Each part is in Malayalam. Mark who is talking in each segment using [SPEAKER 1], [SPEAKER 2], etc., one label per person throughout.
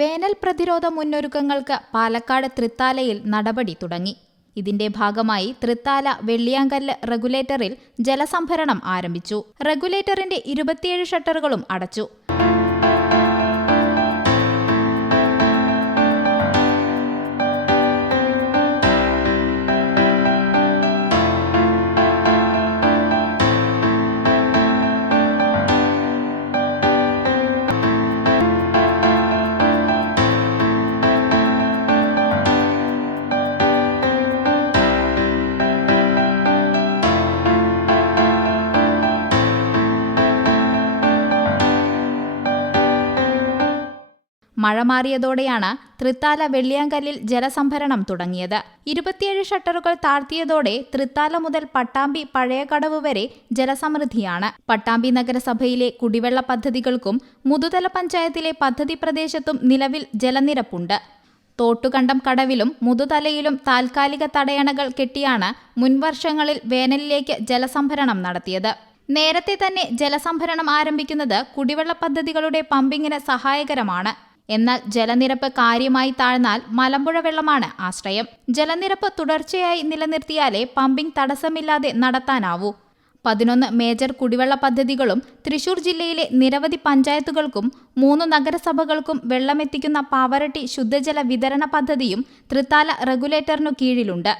[SPEAKER 1] വേനൽ പ്രതിരോധ മുന്നൊരുക്കങ്ങൾക്ക് പാലക്കാട് തൃത്താലയിൽ നടപടി തുടങ്ങി. ഇതിന്റെ ഭാഗമായി തൃത്താല വെള്ളിയാങ്കല്ല് റെഗുലേറ്ററിൽ ജലസംഭരണം ആരംഭിച്ചു. റെഗുലേറ്ററിന്റെ ഇരുപത്തിയേഴ് ഷട്ടറുകളും അടച്ചു. മഴ മാറിയതോടെയാണ് തൃത്താല വെള്ളിയാങ്കല്ലിൽ ജലസംഭരണം തുടങ്ങിയത്. ഇരുപത്തിയേഴ് ഷട്ടറുകൾ താഴ്ത്തിയതോടെ തൃത്താല മുതൽ പട്ടാമ്പി പഴയകടവ് വരെ ജലസമൃദ്ധിയാണ്. പട്ടാമ്പി നഗരസഭയിലെ കുടിവെള്ള പദ്ധതികൾക്കും മുതുതല പഞ്ചായത്തിലെ പദ്ധതി പ്രദേശത്തും നിലവിൽ ജലനിരപ്പുണ്ട്. തോട്ടുകണ്ടം കടവിലും മുതുതലയിലും താൽക്കാലിക തടയണകൾ കെട്ടിയാണ് മുൻവർഷങ്ങളിൽ വേനലിലേക്ക് ജലസംഭരണം നടത്തിയത്. നേരത്തെ തന്നെ ജലസംഭരണം ആരംഭിക്കുന്നത് കുടിവെള്ള പദ്ധതികളുടെ പമ്പിങ്ങിന് സഹായകരമാണ്. എന്നാൽ ജലനിരപ്പ് കാര്യമായി താഴ്ന്നാൽ മലമ്പുഴ വെള്ളമാണ് ആശ്രയം. ജലനിരപ്പ് തുടർച്ചയായി നിലനിർത്തിയാലേ പമ്പിംഗ് തടസ്സമില്ലാതെ നടത്താനാവൂ. പതിനൊന്ന് മേജർ കുടിവെള്ള പദ്ധതികളും തൃശൂർ ജില്ലയിലെ നിരവധി പഞ്ചായത്തുകൾക്കും മൂന്ന് നഗരസഭകൾക്കും വെള്ളമെത്തിക്കുന്ന പാവറട്ടി ശുദ്ധജല വിതരണ പദ്ധതിയും തൃത്താല റെഗുലേറ്ററിനു കീഴിലുണ്ട്.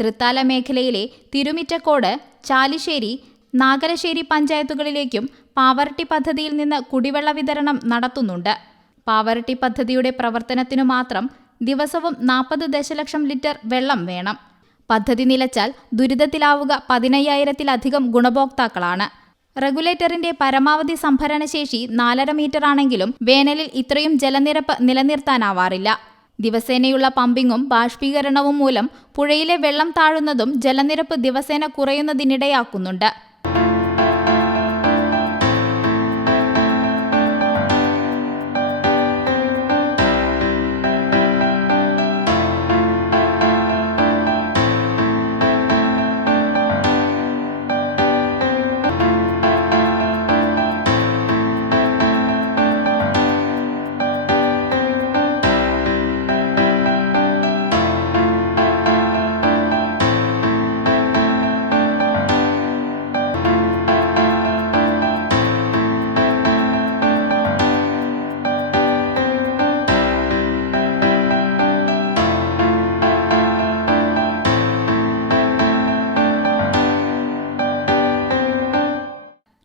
[SPEAKER 1] തൃത്താല മേഖലയിലെ തിരുമിറ്റക്കോട് ചാലിശ്ശേരി നാഗലശ്ശേരി പഞ്ചായത്തുകളിലേക്കും പാവറട്ടി പദ്ധതിയിൽ നിന്ന് കുടിവെള്ള വിതരണം നടത്തുന്നുണ്ട്. പാവറട്ടി പദ്ധതിയുടെ പ്രവർത്തനത്തിനു മാത്രം ദിവസവും നാൽപ്പത് ദശലക്ഷം ലിറ്റർ വെള്ളം വേണം. പദ്ധതി നിലച്ചാൽ ദുരിതത്തിലാവുക പതിനയ്യായിരത്തിലധികം ഗുണഭോക്താക്കളാണ്. റെഗുലേറ്ററിന്റെ പരമാവധി സംഭരണശേഷി നാലര മീറ്റർ ആണെങ്കിലും വേനലിൽ ഇത്രയും ജലനിരപ്പ് നിലനിർത്താനാവാറില്ല. ദിവസേനയുള്ള പമ്പിങ്ങും ബാഷ്പീകരണവും മൂലം പുഴയിലെ വെള്ളം താഴുന്നതും ജലനിരപ്പ് ദിവസേന കുറയുന്നതിനിടയാക്കുന്നുണ്ട്.